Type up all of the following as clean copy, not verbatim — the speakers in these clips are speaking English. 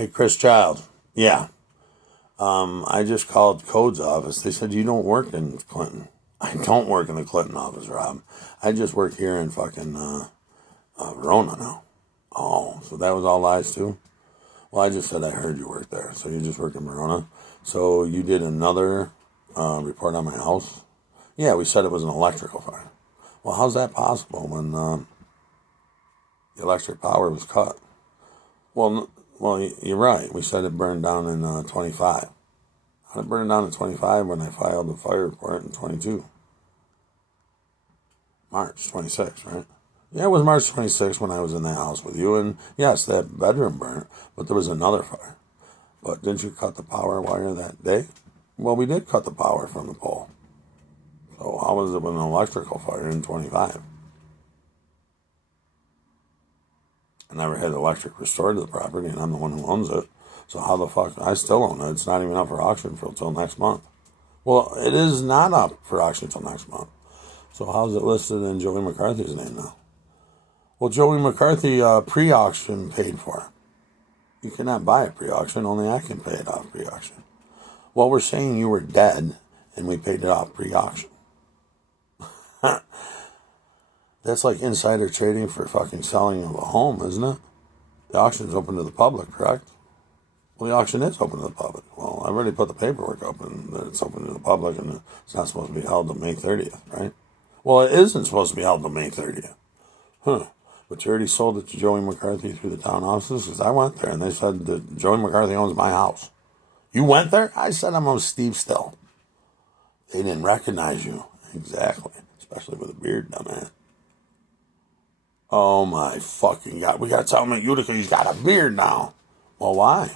Hey, Chris Child. Yeah. I just called Code's office. They said you don't work in Clinton. I don't work in the Clinton office, Rob. I just work here in fucking Verona now. Oh, so that was all lies too? Well, I just said I heard you work there. So you just work in Verona. So you did another report on my house? Yeah, we said it was an electrical fire. Well, how's that possible when the electric power was cut? Well, you're right. We said it burned down in 25. How did it burn down in 25 when I filed the fire report in 22? March 26, right? Yeah, it was March 26 when I was in the house with you. And yes, that bedroom burnt, but there was another fire. But didn't you cut the power wire that day? Well, we did cut the power from the pole. So how was it with an electrical fire in 25? I never had electric restored to the property, and I'm the one who owns it. So how the fuck? I still own it. It's not even up for auction until next month. Well, it is not up for auction until next month. So how's it listed in Joey McCarthy's name now? Well, Joey McCarthy pre-auction paid for it. You cannot buy it pre-auction. Only I can pay it off pre-auction. Well, we're saying you were dead, and we paid it off pre-auction. That's like insider trading for fucking selling of a home, isn't it? The auction's open to the public, correct? Well, the auction is open to the public. Well, I've already put the paperwork up and that it's open to the public and it's not supposed to be held until May 30th, right? Well, it isn't supposed to be held until May 30th. Huh. But you already sold it to Joey McCarthy through the town offices? Because I went there and they said that Joey McCarthy owns my house. You went there? I said I'm on Steve Still. They didn't recognize you. Exactly. Especially with a beard, dumbass. Oh my fucking God. We got to tell him at Utica he's got a beard now. Well, why?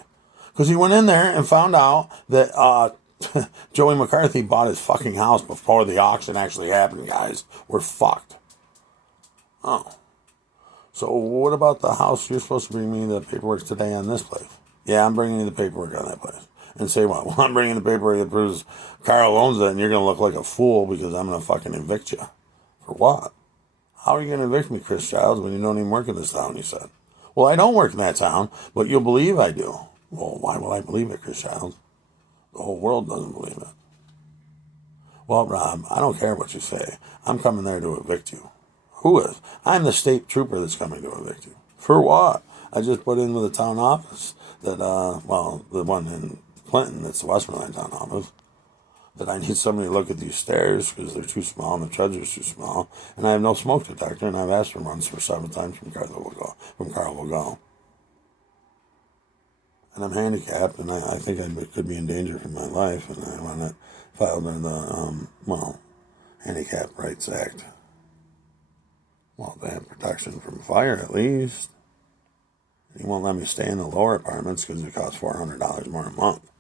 Because he went in there and found out that Joey McCarthy bought his fucking house before the auction actually happened, guys. We're fucked. Oh. So what about the house? You're supposed to bring me the paperwork today on this place. Yeah, I'm bringing you the paperwork on that place. And say what? Well, I'm bringing the paperwork that proves Carl owns it and you're going to look like a fool because I'm going to fucking evict you. For what? How are you going to evict me, Chris Childs, when you don't even work in this town, you said? Well, I don't work in that town, but you'll believe I do. Well, why will I believe it, Chris Childs? The whole world doesn't believe it. Well, Rob, I don't care what you say. I'm coming there to evict you. Who is? I'm the state trooper that's coming to evict you. For what? I just put in with the town office that, the one in Clinton, that's the Westmoreland town office, that I need somebody to look at these stairs because they're too small and the treasurer's too small, and I have no smoke detector, and I've asked for one for several times from Carl Vogel. And I'm handicapped, and I think I could be in danger for my life, and I want it filed under the, Handicap Rights Act. Well, they have protection from fire, at least. He won't let me stay in the lower apartments because it costs $400 more a month,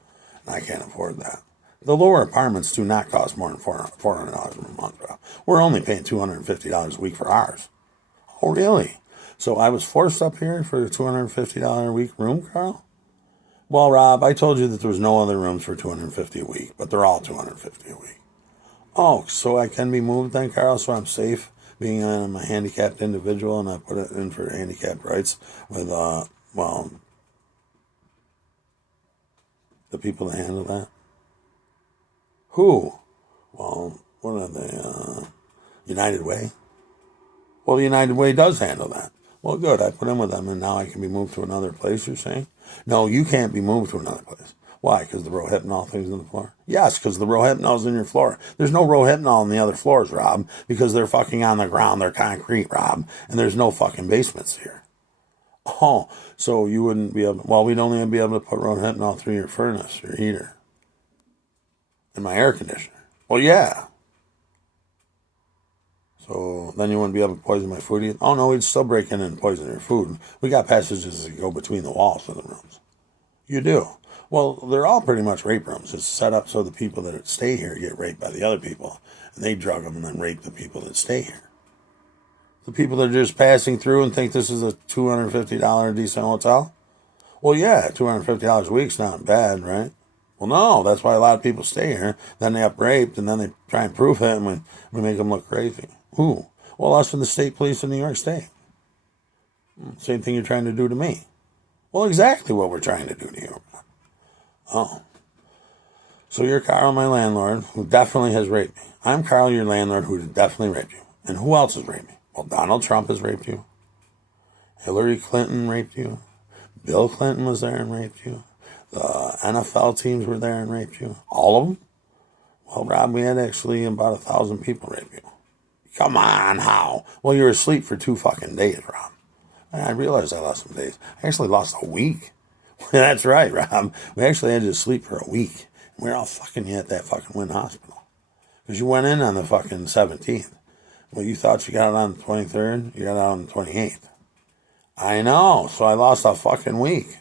and I can't afford that. The lower apartments do not cost more than $400 a month, bro. We're only paying $250 a week for ours. Oh, really? So I was forced up here for a $250 a week room, Carl? Well, Rob, I told you that there was no other rooms for $250 a week, but they're all $250 a week. Oh, so I can be moved then, Carl, so I'm safe being I'm a handicapped individual and I put it in for handicapped rights with, the people that handle that? Who? Well, what are they? United Way? Well, the United Way does handle that. Well, good. I put in with them, and now I can be moved to another place, you're saying? No, you can't be moved to another place. Why? Because the Rohypnol thing's in the floor? Yes, because the Rohypnol's in your floor. There's no Rohypnol in the other floors, Rob, because they're fucking on the ground. They're concrete, Rob, and there's no fucking basements here. Oh, so you wouldn't be able to, well, we'd only be able to put Rohypnol through your furnace, your heater. In my air conditioner. Well, yeah. So then you wouldn't be able to poison my food either? Oh, no, we'd still break in and poison your food. We got passages that go between the walls of the rooms. You do? Well, they're all pretty much rape rooms. It's set up so the people that stay here get raped by the other people. And they drug them and then rape the people that stay here. The people that are just passing through and think this is a $250 decent hotel? Well, yeah, $250 a week's not bad, right? Well, no, that's why a lot of people stay here. Then they up raped, and then they try and prove it, and we make them look crazy. Who? Well, us from the state police in New York State. Same thing you're trying to do to me. Well, exactly what we're trying to do to you. Oh. So you're Carl, my landlord, who definitely has raped me. I'm Carl, your landlord, who definitely raped you. And who else has raped me? Well, Donald Trump has raped you. Hillary Clinton raped you. Bill Clinton was there and raped you. The NFL teams were there and raped you. All of them? Well, Rob, we had actually about 1,000 people rape you. Come on, how? Well, you were asleep for 2 fucking days, Rob. And I realized I lost some days. I actually lost a week. That's right, Rob. We actually had you to sleep for a week. And we were all fucking you at that fucking Wynn Hospital. Because you went in on the fucking 17th. Well, you thought you got it on the 23rd. You got it on the 28th. I know. So I lost a fucking week.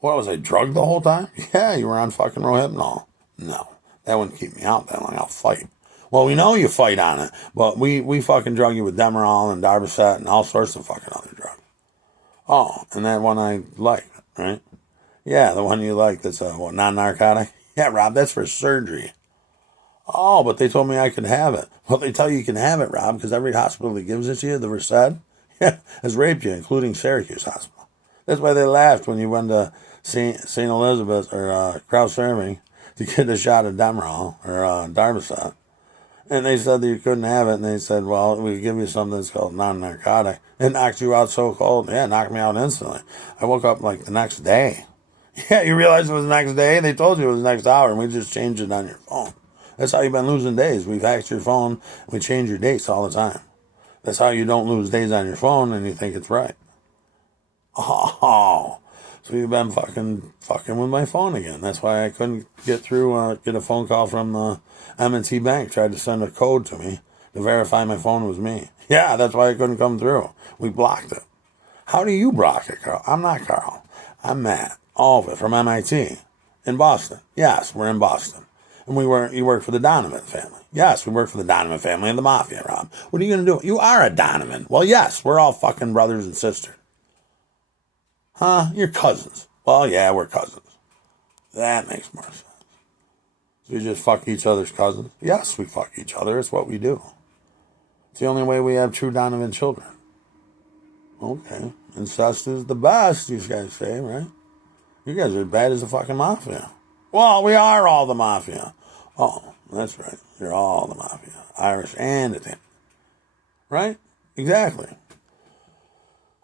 What, was I drugged the whole time? Yeah, you were on fucking Rohypnol. No, that wouldn't keep me out that long. I'll fight. Well, we know you fight on it, but we fucking drug you with Demerol and Darvocet and all sorts of fucking other drugs. Oh, and that one I like, right? Yeah, the one you like that's non-narcotic? Yeah, Rob, that's for surgery. Oh, but they told me I could have it. Well, they tell you can have it, Rob, because every hospital that gives it to you, the Versed, has raped you, including Syracuse Hospital. That's why they laughed when you went to St. Elizabeth or Kraus Irving to get a shot of Demerol or Darvocet. And they said that you couldn't have it, and they said, well, we give you something that's called non-narcotic. It knocks you out so cold. Yeah, it knocked me out instantly. I woke up like the next day. Yeah, you realize it was the next day? They told you it was the next hour, and we just changed it on your phone. That's how you've been losing days. We've hacked your phone, and we change your dates all the time. That's how you don't lose days on your phone, and you think it's right. Oh, so you've been fucking with my phone again. That's why I couldn't get through, get a phone call from M&T Bank. Tried to send a code to me to verify my phone was me. Yeah, that's why I couldn't come through. We blocked it. How do you block it, Carl? I'm not Carl. I'm Matt. All of it from MIT. In Boston. Yes, we're in Boston. And you work for the Donovan family. Yes, we work for the Donovan family and the Mafia, Rob. What are you going to do? You are a Donovan. Well, yes, we're all fucking brothers and sisters. Huh? You're cousins. Well, yeah, we're cousins. That makes more sense. So we just fuck each other's cousins? Yes, we fuck each other. It's what we do. It's the only way we have true Donovan children. Okay. Incest is the best, you guys say, right? You guys are as bad as the fucking Mafia. Well, we are all the Mafia. Oh, that's right. You're all the Mafia. Irish and Italian. Right? Exactly.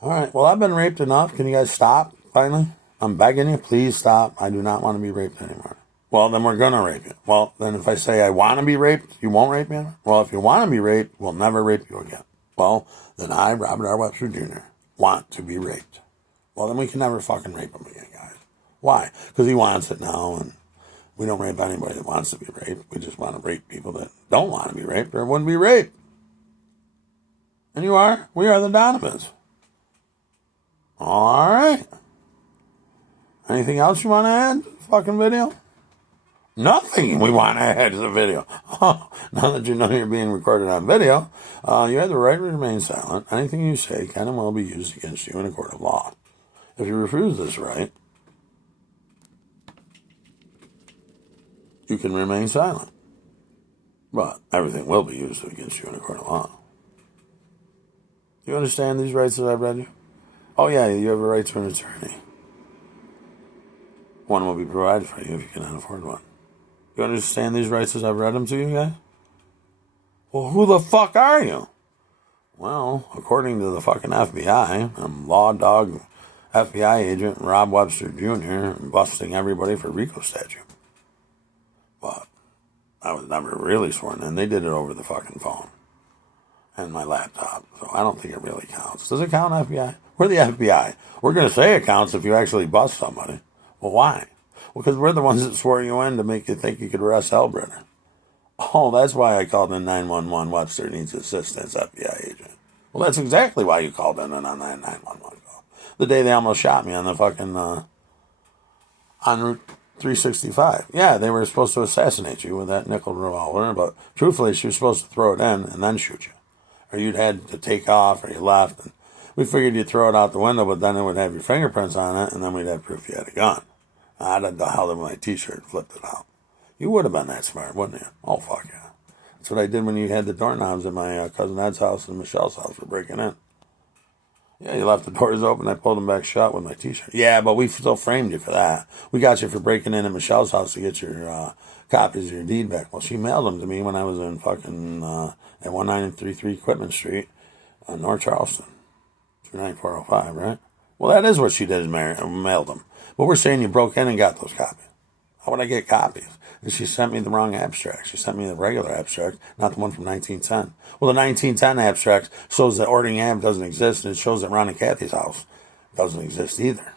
All right. Well, I've been raped enough. Can you guys stop, finally? I'm begging you. Please stop. I do not want to be raped anymore. Well, then we're going to rape you. Well, then if I say I want to be raped, you won't rape me? Well, if you want to be raped, we'll never rape you again. Well, then I, Robert R. Webster Jr., want to be raped. Well, then we can never fucking rape him again, guys. Why? Because he wants it now, and we don't rape anybody that wants to be raped. We just want to rape people that don't want to be raped or wouldn't be raped. And you are? We are the Donovans. All right. Anything else you want to add to the fucking video? Nothing we want to add to the video. Oh, now that you know you're being recorded on video, you have the right to remain silent. Anything you say can and will be used against you in a court of law. If you refuse this right, you can remain silent. But everything will be used against you in a court of law. Do you understand these rights that I've read you? Oh yeah, you have a right to an attorney. One will be provided for you if you cannot afford one. You understand these rights as I've read them to you guys? Well, who the fuck are you? Well, according to the fucking FBI, I'm law dog FBI agent Rob Webster Jr. busting everybody for RICO statute. But I was never really sworn in. They did it over the fucking phone and my laptop. So I don't think it really counts. Does it count, FBI? We're the FBI. We're going to say it counts if you actually bust somebody. Well, why? Well, because we're the ones that swore you in to make you think you could arrest Hellbrenner. Oh, that's why I called in 911. Webster needs assistance, FBI agent. Well, that's exactly why you called in on that 911 call. The day they almost shot me on the fucking, on Route 365. Yeah, they were supposed to assassinate you with that nickel revolver, but truthfully, she was supposed to throw it in and then shoot you. Or you'd had to take off, or you left, and we figured you'd throw it out the window, but then it would have your fingerprints on it, and then we'd have proof you had a gun. I did the hell of my t-shirt, flipped it out. You would have been that smart, wouldn't you? Oh, fuck yeah. That's what I did when you had the doorknobs at my cousin Ed's house and Michelle's house for breaking in. Yeah, you left the doors open. I pulled them back shut with my T-shirt. Yeah, but we still framed you for that. We got you for breaking in at Michelle's house to get your copies of your deed back. Well, she mailed them to me when I was in fucking at 1933 Equipment Street, North Charleston, 29405, right? Well, that is what she did, is mailed them. But we're saying you broke in and got those copies. How would I get copies? And she sent me the wrong abstract. She sent me the regular abstract, not the one from 1910. Well, the 1910 abstract shows that Ording Ave doesn't exist, and it shows that Ron and Kathy's house doesn't exist either.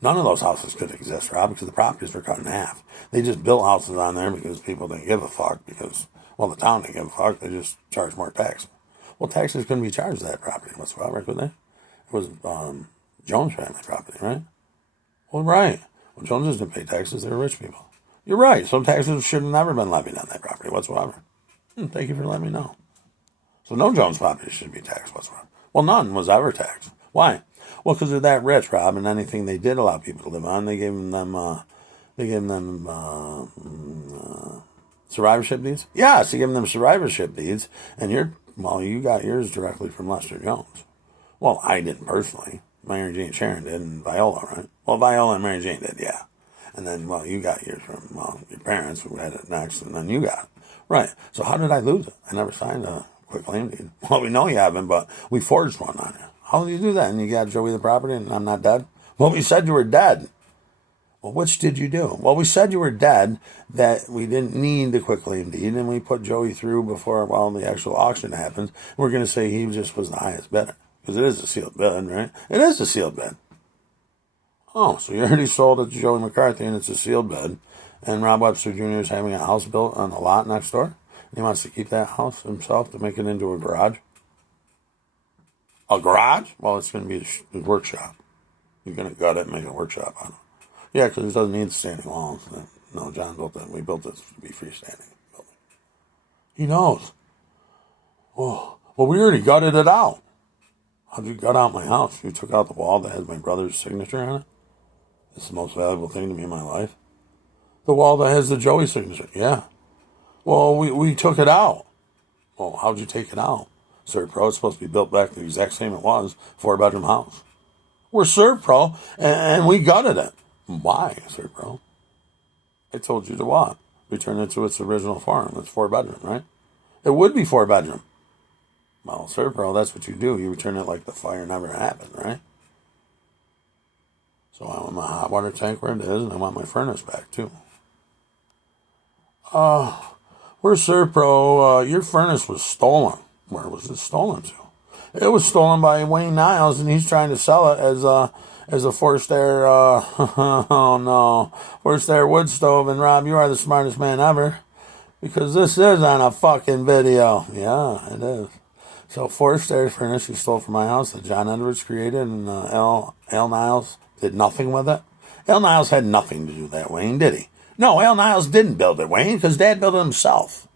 None of those houses could exist, Rob, because the properties were cut in half. They just built houses on there because people didn't give a fuck, because, well, the town didn't give a fuck. They just charged more tax. Well, taxes couldn't be charged to that property whatsoever, could they? It was Jones family property, right? Well, right. Well, Joneses didn't pay taxes. They were rich people. You're right. So taxes should have never been levied on that property whatsoever. Thank you for letting me know. So no Jones property should be taxed whatsoever. Well, none was ever taxed. Why? Well, because they're that rich, Rob, and anything they did allow people to live on, they gave them survivorship deeds. Yes, they gave them survivorship deeds, and you got yours directly from Lester Jones. Well, I didn't personally. Mary Jane Sharon did, and Viola, right? Well, Viola and Mary Jane did, yeah. And then, well, you got yours from, your parents who had it next, and then you got it. Right. So how did I lose it? I never signed a quitclaim deed. Well, we know you haven't, but we forged one on you. How did you do that? And you got Joey the property, and I'm not dead? Well, we said you were dead. Well, which did you do? Well, we said you were dead, that we didn't need the quitclaim deed, and we put Joey through before, the actual auction happens. We're going to say he just was the highest bidder. Because it is a sealed bid, right? It is a sealed bid. Oh, so you already sold it to Joey McCarthy, and it's a sealed bid. And Rob Webster Jr. is having a house built on the lot next door. And he wants to keep that house himself to make it into a garage. A garage? Well, it's going to be his workshop. You're going to gut it and make a workshop on it. Yeah, because it doesn't need standing walls. No, John built it. We built it to be freestanding building. He knows. Oh, well, we already gutted it out. How'd you gut out my house? You took out the wall that has my brother's signature on it? It's the most valuable thing to me in my life. The wall that has the Joey signature. Yeah. Well, we took it out. Well, how'd you take it out? Servpro, it's supposed to be built back the exact same it was, 4-bedroom house. We're Servpro, and we gutted it. Why, Servpro? I told you to what? Return it to its original form. It's 4-bedroom, right? It would be 4-bedroom. Well, Servpro, that's what you do. You return it like the fire never happened, right? So I want my hot water tank where it is, and I want my furnace back, too. We're Servpro. Your furnace was stolen. Where was it stolen to? It was stolen by Wayne Niles, and he's trying to sell it as a forced air, forced air wood stove. And Rob, you are the smartest man ever, because this is on a fucking video. Yeah, it is. So forced air furnace he stole from my house that John Edwards created, and Al Niles did nothing with it. Al Niles had nothing to do with that, Wayne, did he? No, Al Niles didn't build it, Wayne, because Dad built it himself.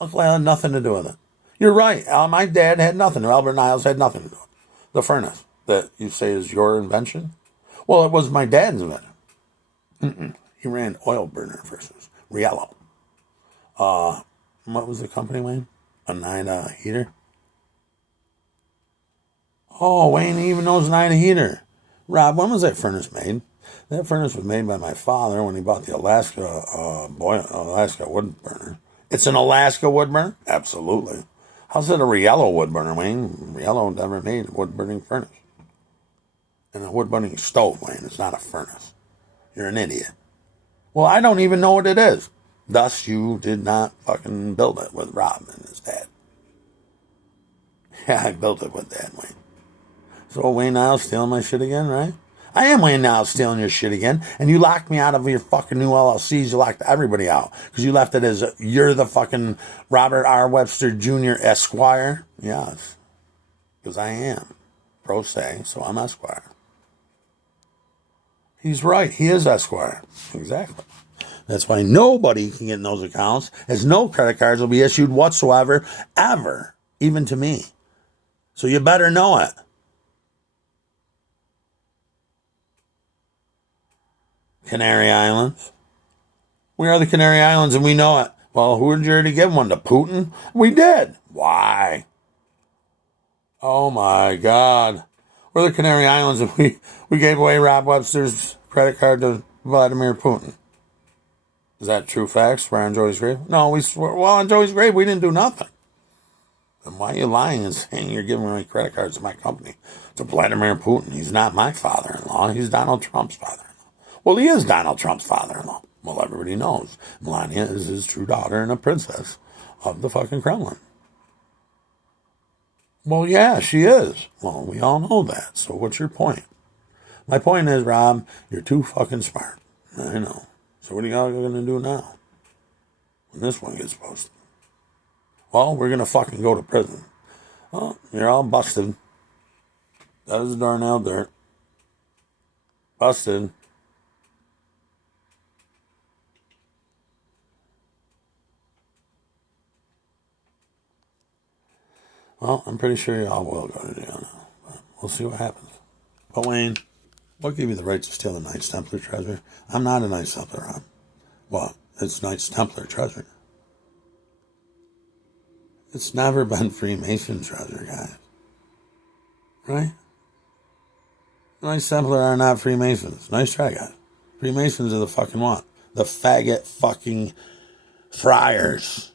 Uncle Al had nothing to do with it. You're right. My dad had nothing. Albert Niles had nothing to do with it. The furnace that you say is your invention? Well, it was my dad's invention. He ran oil burner versus Riello. What was the company, Wayne? Oneida Heater? Oh, Wayne even knows Oneida Heater. Rob, when was that furnace made? That furnace was made by my father when he bought the Alaska wood burner. It's an Alaska wood burner? Absolutely. How's it a Riello wood burner, Wayne? Riello never made a wood burning furnace. And a wood burning stove, Wayne. It's not a furnace. You're an idiot. Well, I don't even know what it is. Thus, you did not fucking build it with Rob and his dad. Yeah, I built it with Dad, Wayne. So Wayne Niles stealing my shit again, right? I am Wayne Niles stealing your shit again, and you locked me out of your fucking new LLCs. You locked everybody out because you left it as you're the fucking Robert R. Webster Jr. Esquire. Yes, because I am pro se, so I'm Esquire. He's right. He is Esquire. Exactly. That's why nobody can get in those accounts, as no credit cards will be issued whatsoever, ever, even to me. So you better know it. Canary Islands. We are the Canary Islands, and we know it. Well, who did you already give one? To Putin? We did. Why? Oh, my God. We're the Canary Islands, and we gave away Rob Webster's credit card to Vladimir Putin. Is that true facts? We're on Joey's grave? No, on Joey's grave, we didn't do nothing. Then why are you lying and saying you're giving away credit cards to my company? To Vladimir Putin. He's not my father-in-law. He's Donald Trump's father-in-law. Well, he is Donald Trump's father-in-law. Well, everybody knows. Melania is his true daughter and a princess of the fucking Kremlin. Well, yeah, she is. Well, we all know that. So what's your point? My point is, Rob, you're too fucking smart. I know. So what are y'all going to do now? When this one gets posted? Well, we're going to fucking go to prison. Oh, you're all busted. That is Darnell Dirt. Busted. Well, I'm pretty sure y'all will go to jail now. But we'll see what happens. But Wayne, what gave you the right to steal the Knights Templar treasure? I'm not a Knights Templar, Rob. Well, it's Knights Templar treasure. It's never been Freemason treasure, guys. Right? Knights Templar are not Freemasons. Nice try, guys. Freemasons are the fucking what? The faggot fucking friars.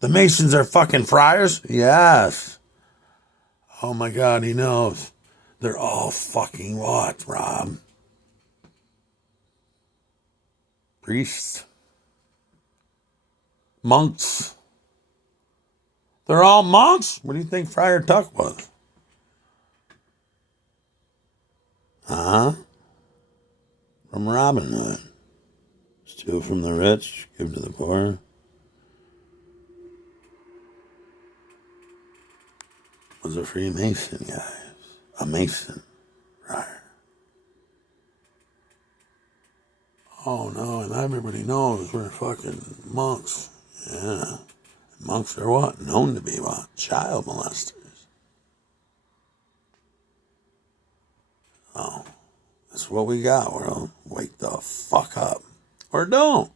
The Masons are fucking friars? Yes. Oh my God, he knows. They're all fucking what, Rob? Priests. Monks. They're all monks? What do you think Friar Tuck was? Huh? From Robin Hood. Steal from the rich, give to the poor. Was a Freemason, guys. A Mason. Friar. Oh no, and everybody knows we're fucking monks. Yeah. Monks are what? Known to be what? Child molesters. Oh, that's what we got, world. Wake the fuck up. Or don't.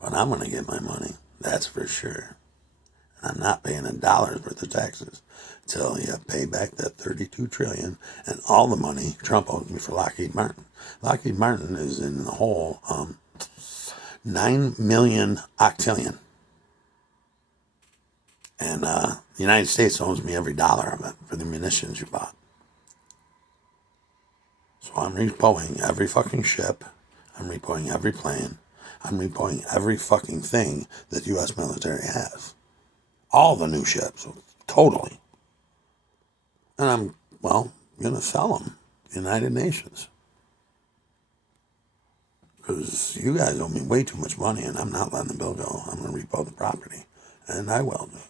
But I'm going to get my money. That's for sure. And I'm not paying $1 worth of taxes until you pay back that $32 trillion and all the money Trump owes me for Lockheed Martin. Lockheed Martin is in the whole 9 million octillion. And the United States owes me every dollar of it for the munitions you bought. So I'm repoing every fucking ship. I'm repoing every plane. I'm repoing every fucking thing that the U.S. military has. All the new ships. Totally. And I'm, going to sell them to the United Nations. Because you guys owe me way too much money and I'm not letting the bill go. I'm going to repo the property. And I will do it.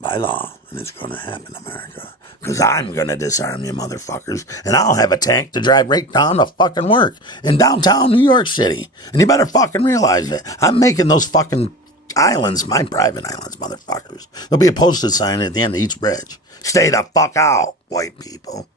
By law, and it's going to happen, America. Because I'm going to disarm you motherfuckers, and I'll have a tank to drive right down to fucking work in downtown New York City. And you better fucking realize it. I'm making those fucking islands my private islands, motherfuckers. There'll be a posted sign at the end of each bridge. Stay the fuck out, white people.